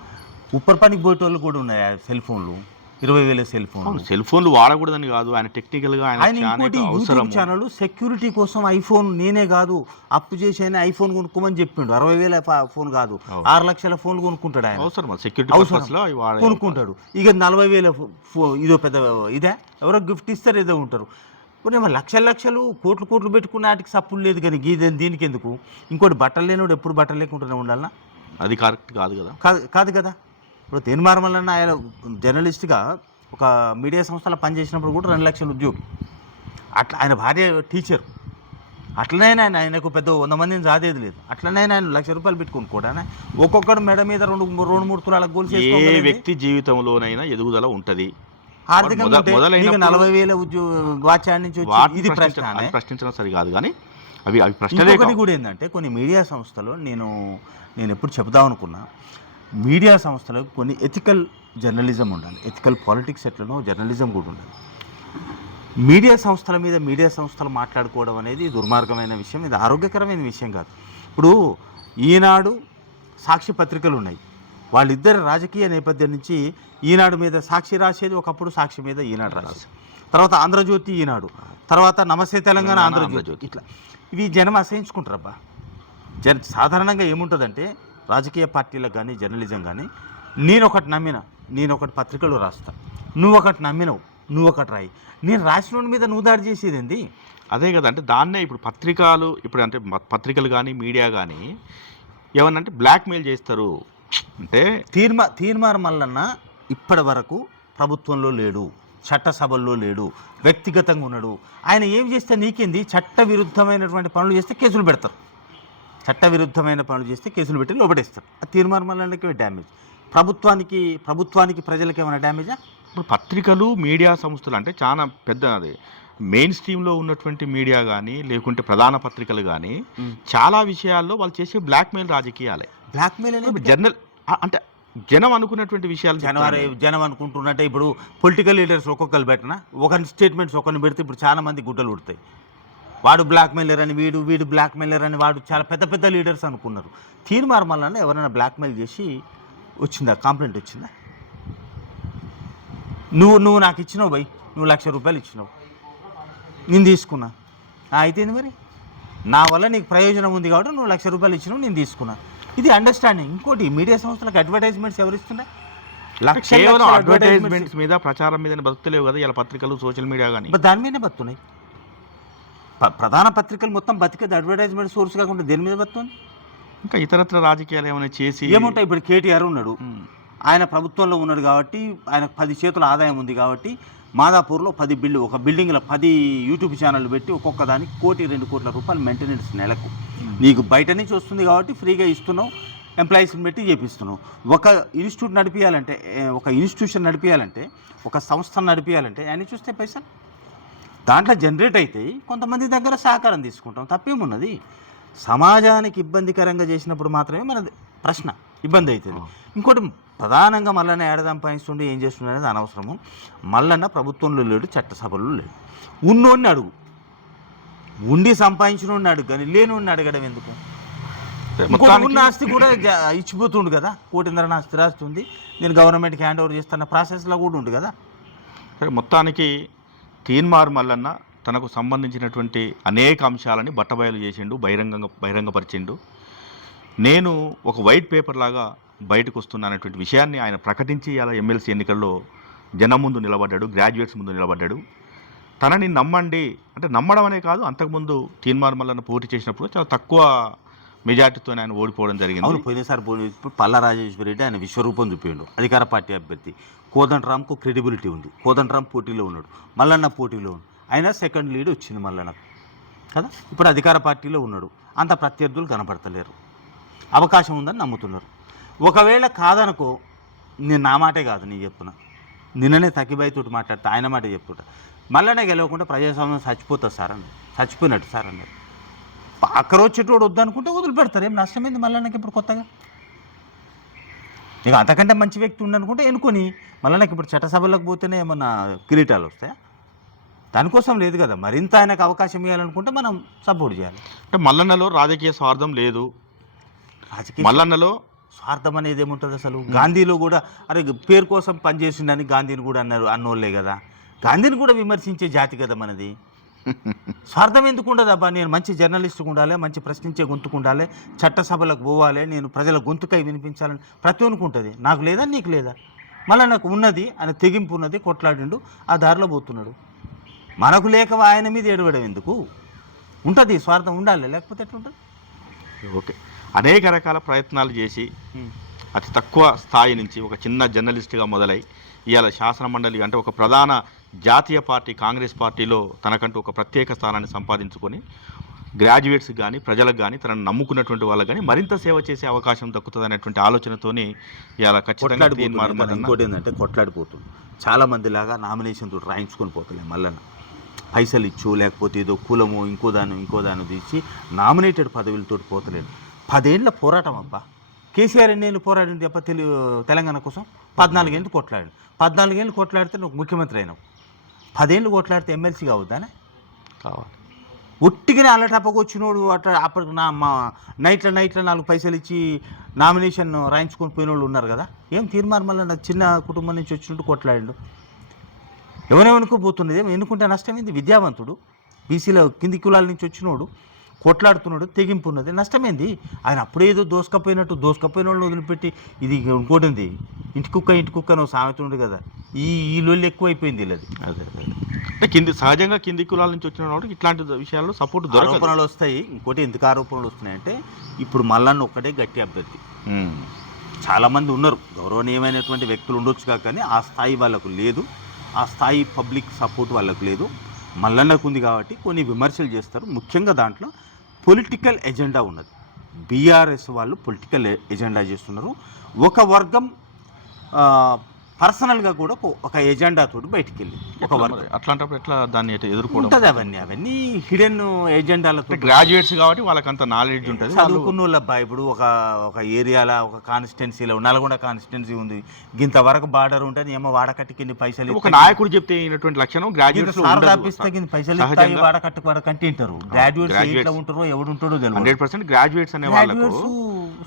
ఉప్పర్ పనికి పోయేటోళ్ళు కూడా ఉన్నాయి ఆ సెల్ ఫోన్లు? ఇరవై వేల సెల్
అవును, సెల్ ఫోన్లు వాడకూడదని కాదు. ఆయన టెక్నికల్గా
ఆయన
ఆయన
ఇంకోటి యూట్యూబ్ ఛానల్ సెక్యూరిటీ కోసం ఐఫోన్ నేనే కాదు అప్పు చేసి అయినా ఐఫోన్ కొనుక్కోమని చెప్పిండు. అరవై వేల ఫోన్ కాదు. ఆరు లక్షల ఫోన్లు కొనుక్కుంటాడు ఆయన.
అవసరం. సెక్యూరిటీ
అవసరం. కొనుక్కుంటాడు. ఇక నలభై వేల ఇదో పెద్ద ఇదే? ఎవరో గిఫ్ట్ ఇస్తారు ఏదో ఉంటారు. ఏమో లక్షల లక్షలు కోట్లు కోట్లు పెట్టుకున్న వాటికి సప్పులు లేదు కానీ గీ దీనికి ఎందుకు ఇంకోటి బట్టలు లేనివాడు ఎప్పుడు బట్టలు లేకుండానే ఉండాలనా?
అది కరెక్ట్ కాదు కదా.
కాదు కాదు కదా. ఇప్పుడు తీర్మార్మలన్న ఆయన జర్నలిస్ట్గా ఒక మీడియా సంస్థలో పనిచేసినప్పుడు కూడా రెండు లక్షల ఉద్యోగం. అట్లా ఆయన భార్య టీచర్. అట్లనే ఆయన ఆయనకు పెద్ద వంద మందిని సాదేది లేదు. అట్లనే ఆయన లక్ష రూపాయలు పెట్టుకుని కూడా ఒక్కొక్కడు మెడ మీద రెండు రెండు మూడు తులాల గోల్స్
ఏ వ్యక్తి జీవితంలోనైనా ఎదుగుదల ఉంటది.
ఆర్థికంగా నలభై వేల నుంచి ఇది ప్రశ్న
ప్రశ్నించడం సరి కాదు కానీ అవి అవి ప్రశ్నలే కావు.
కూడా ఏంటంటే కొన్ని మీడియా సంస్థలు నేను నేను ఎప్పుడు చెప్దాం అనుకున్నా మీడియా సంస్థలకు కొన్ని ఎథికల్ జర్నలిజం ఉండాలి. ఎథికల్ పాలిటిక్స్ ఎట్లనో జర్నలిజం కూడా ఉండాలి. మీడియా సంస్థల మీద మీడియా సంస్థలు మాట్లాడుకోవడం అనేది దుర్మార్గమైన విషయం ఇది ఆరోగ్యకరమైన విషయం కాదు. ఇప్పుడు ఈనాడు సాక్షి పత్రికలు ఉన్నాయి. వాళ్ళిద్దరి రాజకీయ నేపథ్యం నుంచి ఈనాడు మీద సాక్షి రాసేది ఒకప్పుడు సాక్షి మీద ఈనాడు రాసేది. తర్వాత ఆంధ్రజ్యోతి ఈనాడు. తర్వాత నమస్తే తెలంగాణ ఆంధ్రజ్యోతి. ఇట్లా. ఇవి జనం అసహించుకుంటారబ్బా. జన సాధారణంగా ఏముంటుందంటే రాజకీయ పార్టీలకు కానీ జర్నలిజం కానీ నేను ఒకటి నమ్మిన నేను ఒకటి పత్రికలో రాస్తా. నువ్వు ఒకటి నమ్మినవు నువ్వు ఒకటి రాయి. నేను రాసిన మీద నువ్వు దాడి చేసేది ఏంది
అదే కదా అంటే దాన్నే ఇప్పుడు పత్రికలు ఇప్పుడు అంటే పత్రికలు కానీ మీడియా కానీ ఏమన్నంటే బ్లాక్మెయిల్ చేస్తారు. అంటే
తీర్మా తీర్మార్ మల్లన్న ఇప్పటి వరకు ప్రభుత్వంలో లేడు చట్టసభల్లో లేడు వ్యక్తిగతంగా ఉన్నాడు. ఆయన ఏం చేస్తే నీకేంది? చట్ట విరుద్ధమైనటువంటి పనులు చేస్తే కేసులు పెడతారు. చట్ట విరుద్ధమైన పనులు చేస్తే కేసులు పెట్టి లోపడేస్తారు ఆ తీర్మార్ మల్లన్నకి డ్యామేజ్? ప్రభుత్వానికి ప్రభుత్వానికి ప్రజలకు ఏమైనా డ్యామేజా?
ఇప్పుడు పత్రికలు మీడియా సంస్థలు అంటే చాలా పెద్ద అది. మెయిన్ స్ట్రీమ్లో ఉన్నటువంటి మీడియా కానీ లేకుంటే ప్రధాన పత్రికలు కానీ చాలా విషయాల్లో వాళ్ళు చేసే బ్లాక్మెయిల్ రాజకీయాలే.
బ్లాక్మెయిల్ అనేది
జర్నల్ అంటే జనం అనుకున్నటువంటి విషయాలు
జనవరి. జనం అనుకుంటున్నట్టే ఇప్పుడు పొలిటికల్ లీడర్స్ ఒక్కొక్కరు పెట్టినా ఒకరి స్టేట్మెంట్స్ ఒకరిని పెడితే ఇప్పుడు చాలా మంది గుడ్డలు ఉడతాయి. వాడు బ్లాక్ మెయిలర్ అని వీడు వీడు బ్లాక్ మెయిలర్ అని వాడు చాలా పెద్ద పెద్ద లీడర్స్ అనుకున్నారు. తీర్మార్ మల్లన్న ఎవరైనా బ్లాక్మెయిల్ చేసి వచ్చిందా? కంప్లైంట్ వచ్చిందా? నువ్వు నువ్వు నాకు ఇచ్చినావు బై నువ్వు లక్ష రూపాయలు ఇచ్చినావు. నేను తీసుకున్నా. అయితే మరి? నా వల్ల నీకు ప్రయోజనం ఉంది కాబట్టి నువ్వు లక్ష రూపాయలు ఇచ్చినావు నేను తీసుకున్నా. ఇది అండర్స్టాండింగ్ ఇంకోటి మీడియా సంస్థలకు అడ్వర్టైజ్మెంట్స్ ఎవరు ఇస్తున్నాయి?
కేవలం అడ్వర్టైజ్మెంట్స్ మీద ప్రచారం మీద బతుకుతలేవు కదా ఇలా పత్రికలు సోషల్ మీడియా కానీ
దాని మీదనే బతున్నాయి. ప్రధాన పత్రికలు మొత్తం బతికేది అడ్వర్టైజ్మెంట్ సోర్స్ కాకుండా దేని మీద బతుంది?
ఇంకా ఇతరత్ర రాజకీయాలు ఏమైనా చేసి
ఏముంటాయి? ఇప్పుడు కేటీఆర్ ఉన్నాడు. ఆయన ప్రభుత్వంలో ఉన్నాడు కాబట్టి ఆయనకు పది చేతుల ఆదాయం ఉంది కాబట్టి మాదాపూర్లో పది బిల్లు ఒక బిల్డింగ్లో పది యూట్యూబ్ ఛానల్ పెట్టి ఒక్కొక్క దానికి కోటి రెండు కోట్ల రూపాయలు మెయింటెనెన్స్ నెలకు. నీకు బయట నుంచి వస్తుంది కాబట్టి ఫ్రీగా ఇస్తున్నావు ఎంప్లాయీస్ని పెట్టి చేపిస్తున్నావు. ఒక ఇన్స్టిట్యూట్ నడిపించాలంటే ఒక ఇన్స్టిట్యూషన్ నడిపించాలంటే ఒక సంస్థను నడిపించాలంటే ఆయన చూస్తే పైసలు. దాంట్లో జనరేట్ అయితే కొంతమంది దగ్గర సహకారం తీసుకుంటాం తప్పేమున్నది? సమాజానికి ఇబ్బందికరంగా చేసినప్పుడు మాత్రమే మన ప్రశ్న ఇబ్బంది అవుతుంది. ఇంకోటి ప్రధానంగా మల్లన్న ఏడ సంపాదిస్తుండే ఏం చేస్తుండే అనేది అనవసరము. మల్లన్న ప్రభుత్వంలో లేడు చట్టసభలో లేడు. ఉన్నోడిని అడుగు. ఉండి సంపాదించిన అడుగు కానీ లేనోడిని అడగడం ఎందుకు? ఉన్న ఆస్తి కూడా ఇచ్చిపోతుండు కదా. కోటిన్నర నా స్థిరాస్తి ఉంది నేను గవర్నమెంట్కి హ్యాండ్ ఓవర్ చేస్తున్న ప్రాసెస్లో కూడా ఉంది కదా.
మొత్తానికి తీన్మార్ మల్లన్న తనకు సంబంధించినటువంటి అనేక అంశాలని బట్టబయలు చేసిండు బహిరంగంగా బహిరంగపరిచిండు. నేను ఒక వైట్ పేపర్ లాగా బయటకు వస్తున్నానటువంటి విషయాన్ని ఆయన ప్రకటించి అలా ఎమ్మెల్సీ ఎన్నికల్లో జనం ముందు నిలబడ్డాడు గ్రాడ్యుయేట్స్ ముందు నిలబడ్డాడు. తనని నమ్మండి అంటే నమ్మడం అనే కాదు అంతకుముందు తీన్మార్ మల్లన్న పోటీ చేసినప్పుడు చాలా తక్కువ మెజార్టీతో ఆయన ఓడిపోవడం జరిగింది.
అవును పోయినసారి పోయి ఇప్పుడు పల్లా రాజేశ్వర రెడ్డి ఆయన విశ్వరూపం చూపిండు అధికార పార్టీ అభ్యర్థి. కోదండరామ్కు క్రెడిబిలిటీ ఉంది. కోదండరామ్ పోటీలో ఉన్నాడు మల్లన్న పోటీలో ఉన్నాడు. అయినా సెకండ్ లీడ్ వచ్చింది మల్లన్న. కదా? ఇప్పుడు అధికార పార్టీలో ఉన్నాడు. అంత ప్రత్యర్థులు కనపడతలేరు. అవకాశం ఉందని నమ్ముతున్నారు. ఒకవేళ కాదనుకో నేను నా మాటే కాదు నేను చెప్తున్నా. నిన్ననే తగ్గిబాయి తోటి మాట్లాడితే ఆయన మాట చెప్తుంటా. మల్లనే గెలవకుండా ప్రజాస్వామ్యం చచ్చిపోతుంది సార్ అన్నారు చచ్చిపోయినట్టు సార్ అన్నారు అక్కడ వచ్చేటోడు వద్దనుకుంటే వదిలిపెడతారు. ఏం నష్టమైంది మళ్ళీ ఇప్పుడు కొత్తగా? ఇక అంతకంటే మంచి వ్యక్తి ఉండనుకుంటే ఎన్నుకొని? మళ్ళీ నాకు ఇప్పుడు చట్టసభలకు పోతేనే ఏమన్నా కిరీటాలు వస్తాయా? దానికోసం లేదు కదా. మరింత ఆయనకు అవకాశం ఇవ్వాలనుకుంటే మనం సపోర్ట్ చేయాలి.
అంటే మల్లన్నలో రాజకీయ స్వార్థం లేదు.
రాజకీయ
మల్లన్నలో
స్వార్థం అనేది ఏముంటుంది అసలు గాంధీలో కూడా అరే పేరు కోసం పనిచేసిండని గాంధీని కూడా అన్నారు అన్నోళ్ళే కదా. గాంధీని కూడా విమర్శించే జాతి కదా మనది. స్వార్థం ఎందుకు ఉండదు అబ్బా నేను మంచి జర్నలిస్ట్ ఉండాలి మంచి ప్రశ్నించే గొంతుకు ఉండాలి చట్టసభలకు పోవాలి నేను ప్రజల గొంతుకై వినిపించాలని ప్రతి ఒక్కరికి ఉంటుంది. నాకు లేదా? నీకు లేదా? మళ్ళీ నాకు ఉన్నది అని తెగింపు ఉన్నది కొట్లాడిండు ఆ దారిలో పోతున్నాడు. మనకు లేక ఆయన మీద ఏడవడం ఎందుకు? ఉంటుంది స్వార్థం ఉండాలి లేకపోతే ఎట్లుంటుంది?
ఓకే. అనేక రకాల ప్రయత్నాలు చేసి అతి తక్కువ స్థాయి నుంచి ఒక చిన్న జర్నలిస్ట్గా మొదలై ఇవాళ శాసన మండలి అంటే ఒక ప్రధాన జాతీయ పార్టీ కాంగ్రెస్ పార్టీలో తనకంటూ ఒక ప్రత్యేక స్థానాన్ని సంపాదించుకొని గ్రాడ్యుయేట్స్ కానీ ప్రజలకు కానీ తనను నమ్ముకున్నటువంటి వాళ్ళకి కానీ మరింత సేవ చేసే అవకాశం దక్కుతుంది అనేటువంటి ఆలోచనతోని ఇవాళ ఖచ్చితంగా
ఇంకోటి ఏంటంటే కొట్లాడిపోతుంది చాలా మంది లాగా నామినేషన్ తోటి రాయించుకొని పోతలే మళ్ళన్న పైసలు ఇచ్చు లేకపోతే ఏదో కులము ఇంకో దాన్ని ఇంకో దాన్ని తీసి నామినేటెడ్ పదవులతోటి పోతలేడు పదేళ్ళ పోరాటం అబ్బా. కేసీఆర్ ఎన్నేళ్ళు పోరాడింది అప్ప తెలు తెలంగాణ కోసం? పద్నాలుగేళ్ళు కొట్లాడి పద్నాలుగేళ్ళు కొట్లాడితే నువ్వు ముఖ్యమంత్రి అయినావు. పదేళ్ళు కొట్లాడితే ఎమ్మెల్సీ కావద్దానే?
కావాలి.
ఒట్టిగానే అల్లటప్పకు వచ్చినోడు అట్లా అప్పటికి నా మా నైట్లో నైట్లో నాలుగు పైసలు ఇచ్చి నామినేషన్ రాయించుకొని పోయిన వాళ్ళు ఉన్నారు కదా? ఏం తీర్మానం మళ్ళీ నాకు చిన్న కుటుంబం నుంచి వచ్చినట్టు కొట్లాడిండు? ఎవరెవనుకోబోతున్నది ఏం? ఎన్నుకుంటే నష్టమైంది విద్యావంతుడు. బీసీలో కింది కులాల నుంచి వచ్చినోడు. కొట్లాడుతున్నాడు తెగింపు ఉన్నది నష్టమైంది? ఆయన అప్పుడేదో దోసుకపోయినట్టు దోసుకపోయిన వాళ్ళని వదిలిపెట్టి ఇది ఇంకోటి ఉంది ఇంటి కుక్క ఇంటి కుక్క ఒక సామెత ఉంది కదా. ఈ ఈ లొల్లి ఎక్కువైపోయింది వీళ్ళది.
అదే అంటే కింది సహజంగా కింది కులాల నుంచి వచ్చిన వాళ్ళకి ఇట్లాంటి విషయాల్లో సపోర్ట్
ఆరోపణలు వస్తాయి. ఇంకోటి ఎందుకు ఆరోపణలు వస్తున్నాయంటే ఇప్పుడు మల్లన్న ఒక్కటే గట్టి అభ్యర్థి. చాలామంది ఉన్నారు. గౌరవనీయమైనటువంటి వ్యక్తులు ఉండొచ్చు కాక కానీ ఆ స్థాయి వాళ్ళకు లేదు. ఆ స్థాయి పబ్లిక్ సపోర్ట్ వాళ్ళకు లేదు. మల్లన్నకు ఉంది కాబట్టి కొన్ని విమర్శలు చేస్తారు. ముఖ్యంగా దాంట్లో పొలిటికల్ ఎజెండా ఉన్నది. బీఆర్ఎస్ వాళ్ళు పొలిటికల్ ఎజెండా చేస్తున్నారు. ఒక వర్గం పర్సనల్గా కూడా ఒక- ఒక ఎజెండా తోటి బయటికి వెళ్ళి ఒక?
అట్లాంటప్పుడు ఎట్లా దాన్ని ఎట్లా ఎదుర్కోవడం?
ఉంటుంది అవన్నీ అవన్నీ హిడెన్ ఎజెండాలతో
గ్రాడ్యుయేట్స్ కాబట్టి వాళ్ళకి అంత నాలెడ్జ్ ఉంటుంది. వాళ్ళు-
చదువుకున్న వాళ్ళ అబ్బాయి ఇప్పుడు ఒక ఒక ఏరియాలో ఒక కాన్స్టిట్యున్సీలో నల్గొండ కాన్స్టిట్యున్సీ ఉంది. ఇంతవరకు బార్డర్ ఉంటుంది ఏమో వాడకట్టి కింద పైసలు
ఒక నాయకుడు చెప్తే అయినటువంటి లక్షణం గ్రాడ్యుయేట్స్
కింద పైసలు
సహజంగా
వాడకట్టు వాడకంటే వింటారు గ్రాడ్యుయేట్స్. ఎట్లా ఉంటారో ఎవడు ఉంటాడో తెలియదు
హండ్రెడ్ పర్సెంట్ గ్రాడ్యుయేట్స్ అనే వాళ్ళకు
Graduates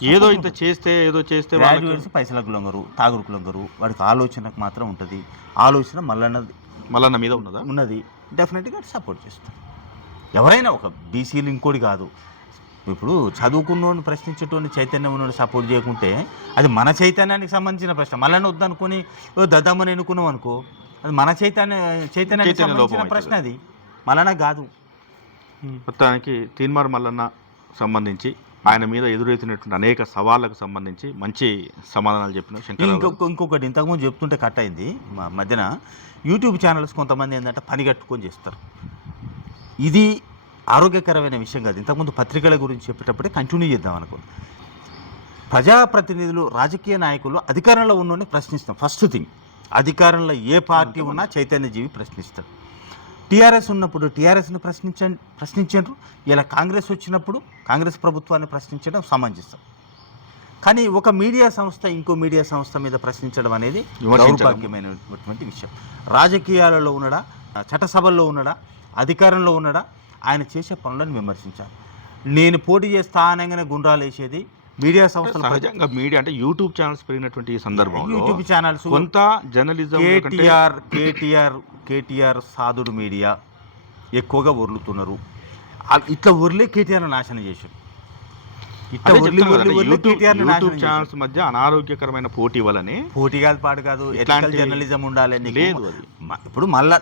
ఏదో ఇంత. చేస్తే ఏదో చేస్తే
గ్రాడ్యుయేట్స్ పైసలకు లొంగరు తాగురుకు లొంగరు వాడికి ఆలోచనకు మాత్రం ఉంటుంది. ఆలోచన మళ్ళన్నది
మళ్ళీ మీద ఉన్నదా?
ఉన్నది. డెఫినెట్గా సపోర్ట్ చేస్తాం ఎవరైనా ఒక బీసీలు ఇంకోటి కాదు. ఇప్పుడు చదువుకున్నోడిని ప్రశ్నించేటోని చైతన్యం ఉన్నోడిని సపోర్ట్ చేయకుంటే అది మన చైతన్యానికి సంబంధించిన ప్రశ్న. మళ్ళీ వద్దనుకొని ఓ దద్దమ్మని ఎన్నుకున్నాం అనుకో. అది మన చైతన్య చైతన్యానికి సంబంధించిన. ప్రశ్న అది. మళ్ళా కాదు.
మొత్తానికి తీన్మార్ మల్లన్న సంబంధించి ఆయన మీద ఎదురెత్తినటువంటి అనేక సవాళ్ళకు సంబంధించి మంచి సమాధానాలు చెప్పిన శంకర్
ఇంకొక ఇంకొకటి ఇంతకుముందు చెప్తుంటే కట్ అయింది. మా మధ్యన యూట్యూబ్ ఛానల్స్ కొంతమంది ఏంటంటే పని కట్టుకొని చేస్తారు. ఇది ఆరోగ్యకరమైన విషయం కాదు. ఇంతకుముందు పత్రికల గురించి చెప్పేటప్పుడే కంటిన్యూ చేద్దాం అనుకోండి. ప్రజాప్రతినిధులు రాజకీయ నాయకులు అధికారంలో ఉన్నోని ప్రశ్నిస్తాం. ఫస్ట్ థింగ్ అధికారంలో ఏ పార్టీ ఉన్నా చైతన్యజీవి ప్రశ్నిస్తాడు. టీఆర్ఎస్ ఉన్నప్పుడు టీఆర్ఎస్ని ప్రశ్నించ ప్రశ్నించారు ఇలా కాంగ్రెస్ వచ్చినప్పుడు కాంగ్రెస్ ప్రభుత్వాన్ని ప్రశ్నించడం సమంజసం. కానీ ఒక మీడియా సంస్థ ఇంకో మీడియా సంస్థ మీద ప్రశ్నించడం అనేది. దౌర్భాగ్యమైనటువంటి విషయం. రాజకీయాలలో ఉన్నడా చట్టసభల్లో ఉన్నడా అధికారంలో ఉన్నడా ఆయన చేసే పనులను విమర్శించాలి. నేను పోటీ చేస్తా అనగానే గుండ్రాలు వేసేది మీడియా సంస్థల
సహజంగా మీడియా అంటే యూట్యూబ్ ఛానల్స్ పెరిగినటువంటి ఈ సందర్భంలో
యూట్యూబ్ ఛానల్స్
కొంత జర్నలిజం కంటే
కేటీఆర్ కేటీఆర్ కేటీఆర్ సాధుడు మీడియా ఎక్కువగా ఒర్లుతున్నారు ఆ- ఇట్లా ఒర్లే కేటీఆర్ నాశనం చేశారు.
యూట్యూబ్ ఛానల్స్ మధ్య అనారోగ్యకరమైన పోటీ వల్లనే
పోటీ కాదు పాడు కాదు ఎథికల్
ఇట్లాంటి-
జర్నలిజం ఉండాలి నీకు.
లేదు
ఇప్పుడు మళ్ళా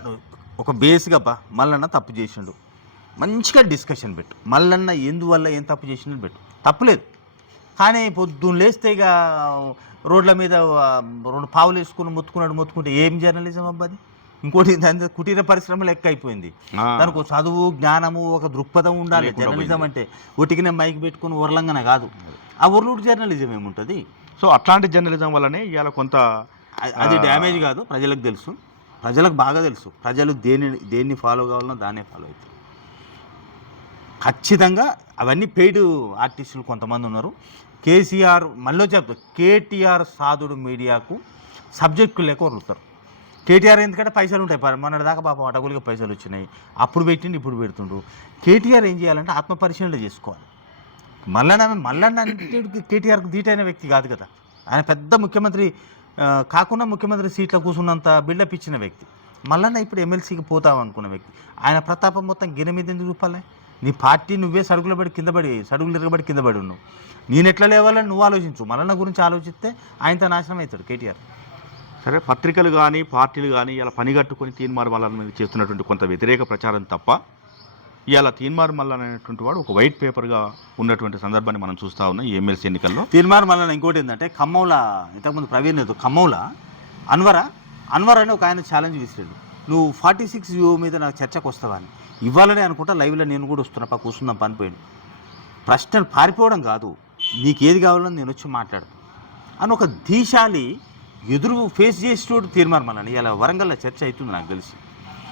ఒక బేస్గా బా మల్లన్న తప్పు చేసిండు. మంచిగా డిస్కషన్ పెట్టు. మల్లన్న ఎందువల్ల ఏం తప్పు చేసిండు పెట్టు. తప్పులేదు కానీ పొద్దున్న లేస్తే ఇక రోడ్ల మీద రెండు పావులు వేసుకుని మొత్తుకున్నాడు మొత్తుకుంటే ఏం జర్నలిజం అబ్బాది ఇంకోటి దాని కుటీర పరిశ్రమలు ఎక్కువ అయిపోయింది. దానికి చదువు జ్ఞానము ఒక దృక్పథం ఉండాలి. జర్నలిజం అంటే ఒటికినే మైక్ పెట్టుకుని ఉరలంగానే కాదు. ఆ ఉర్లుడు జర్నలిజం ఏముంటుంది?
సో అట్లాంటి జర్నలిజం వల్లనే ఇవాళ కొంత
అది డ్యామేజ్ కాదు ప్రజలకు తెలుసు. ప్రజలకు బాగా తెలుసు. ప్రజలు దేని దేన్ని ఫాలో కావాలన్నా దాన్నే ఫాలో అవుతారు. ఖచ్చితంగా అవన్నీ పెయిడ్ ఆర్టిస్టులు కొంతమంది ఉన్నారు. కేసీఆర్ మళ్ళీ చెప్తా కేటీఆర్ సాధుడు మీడియాకు సబ్జెక్టు లేక వదులుతారు. కేటీఆర్ ఎందుకంటే పైసలు ఉంటాయి. మన మొన్నటి దాకా పాపం అటగులుగా పైసలు వచ్చినాయి. అప్పుడు పెట్టిండు ఇప్పుడు పెడుతుండ్రు కేటీఆర్ ఏం చేయాలంటే ఆత్మపరిశీలన చేసుకోవాలి. మల్లన్న మల్లన్న కేటీఆర్కు కేటీఆర్కి ధీటైన వ్యక్తి కాదు కదా. ఆయన పెద్ద ముఖ్యమంత్రి కాకుండా ముఖ్యమంత్రి సీట్లో కూర్చున్నంత బిల్డప్ ఇచ్చిన వ్యక్తి. మల్లన్న ఇప్పుడు ఎమ్మెల్సీకి పోతాం అనుకున్న వ్యక్తి. ఆయన ప్రతాపం మొత్తం గిన్నె మీద ఎందుకు చూపాలి నీ పార్టీ నువ్వే సడుగులు పడి కింద పడి సడుగులు తిరగబడి కింద పడి ఉన్నావు. నేను ఎట్లా లేవాలని నువ్వు ఆలోచించు. మల్లన్న గురించి ఆలోచిస్తే ఆయనతో నాశనం అవుతాడు కేటీఆర్.
సరే పత్రికలు కానీ పార్టీలు కానీ ఇలా పనిగట్టుకొని తీన్మార్ మల్లన్న మీద చేస్తున్నటువంటి కొంత వ్యతిరేక ప్రచారం తప్ప ఇవాళ తీన్మార్ మల్లన్న అనేటువంటి వాడు ఒక వైట్ పేపర్గా ఉన్నటువంటి సందర్భాన్ని మనం చూస్తూ ఉన్నాం ఈ ఎమ్మెల్సీ ఎన్నికల్లో.
తీర్మార్ మల్లన్న ఇంకోటి ఏంటంటే ఖమ్మంల ఇంతకుముందు ప్రవీణ్ ఖమ్మంల అన్వరా అన్వర్ అని ఒక ఆయన ఛాలెంజ్ విసిరాడు నువ్వు ఫార్టీ సిక్స్ యూ మీద నాకు చర్చకు వస్తావా అని. ఇవ్వాలనే అనుకుంటా లైవ్లో నేను కూడా వస్తున్నా కూర్చున్నాం పనిపోయాడు ప్రశ్నలు పారిపోవడం కాదు. నీకు ఏది కావాలో నేను వచ్చి మాట్లాడు అని ఒక దీశాలి ఎదురు ఫేస్ చేసేటోడు తీర్మానం మళ్ళీ ఇలా వరంగల్లో చర్చ అవుతుంది నాకు తెలిసి.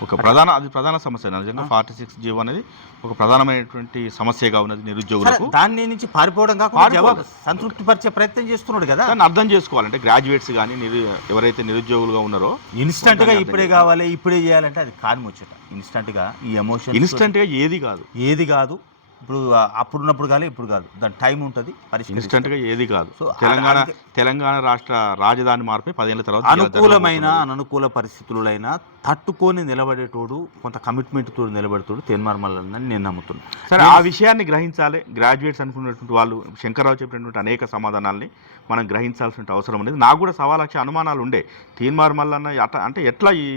ఒక ప్రధాన అది ప్రధాన సమస్య నిజంగా ఫార్టీ సిక్స్ జీవో అనేది ఒక ప్రధానమైనటువంటి సమస్యగా ఉన్నది నిరుద్యోగులకు.
దాని నుంచి పారిపోవడం కాకుండా సంతృప్తి పరిచే ప్రయత్నం చేస్తున్నాడు కదా.
దాన్ని అర్థం చేసుకోవాలంటే గ్రాడ్యుయేట్స్ కానీ నిరు ఎవరైతే నిరుద్యోగులుగా ఉన్నారో
ఇన్స్టంట్గా
దాన్ని
ఇప్పుడే కావాలి ఇప్పుడే చేయాలంటే అది కాదు ముచ్చట. ఇన్స్టంట్గా ఈ ఎమోషన్
ఇన్స్టెంట్గా ఏది కాదు.
ఏది కాదు. ఇప్పుడు అప్పుడున్నప్పుడు కాలే ఇప్పుడు కాదు. దాని టైం ఉంటుంది
ఇన్స్టెంట్గా ఏది కాదు.
సో
తెలంగాణ తెలంగాణ రాష్ట్ర రాజధాని మార్పే పదేళ్ళ తర్వాత
అనుకూలమైన అననుకూల పరిస్థితులైనా తట్టుకొని నిలబడేటోడు కొంత కమిట్మెంట్ తోడు నిలబడేటోడు తెన్మార్మల్లని నేను నమ్ముతున్నాను
సరే ఆ విషయాన్ని గ్రహించాలి. గ్రాడ్యుయేట్స్ అనుకున్నటువంటి వాళ్ళు శంకర్రావు చెప్పినటువంటి అనేక సమాధానాల్ని మనం గ్రహించాల్సిన అవసరం ఉండేది నాకు కూడా సవా లక్ష అనుమానాలు ఉండే తీన్మార్ మల్లన్న అట్ట అంటే ఎట్లా ఈ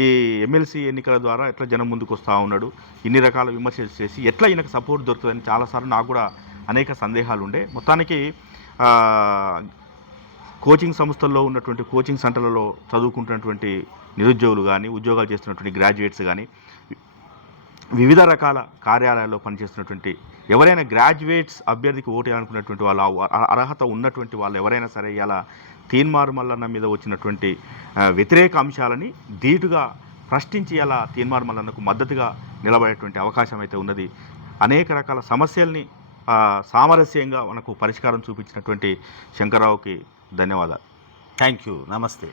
ఈ ఎమ్మెల్సీ ఎన్నికల ద్వారా ఎట్లా జనం ముందుకు వస్తూ ఉన్నాడు ఇన్ని రకాల విమర్శలు చేసి ఎట్లా ఈయనకు సపోర్ట్ దొరుకుతుందని చాలాసార్లు నాకు కూడా అనేక సందేహాలు ఉండే. మొత్తానికి కోచింగ్ సంస్థల్లో ఉన్నటువంటి కోచింగ్ సెంటర్లలో చదువుకుంటున్నటువంటి నిరుద్యోగులు కానీ ఉద్యోగాలు చేస్తున్నటువంటి గ్రాడ్యుయేట్స్ కానీ వివిధ రకాల కార్యాలయాల్లో పనిచేస్తున్నటువంటి ఎవరైనా గ్రాడ్యుయేట్స్ అభ్యర్థికి ఓటు అనుకున్నటువంటి వాళ్ళ అర్హత ఉన్నటువంటి వాళ్ళు ఎవరైనా సరే ఇలా తీన్మార్ మల్లన్న మీద వచ్చినటువంటి వ్యతిరేక అంశాలని ధీటుగా ప్రశ్నించి ఇలా తీన్మార్ మల్లన్నకు మద్దతుగా నిలబడేటువంటి అవకాశం అయితే ఉన్నది. అనేక రకాల సమస్యల్ని సామరస్యంగా మనకు పరిష్కారం చూపించినటువంటి శంకర్రావుకి ధన్యవాదాలు.
థ్యాంక్ యూ నమస్తే.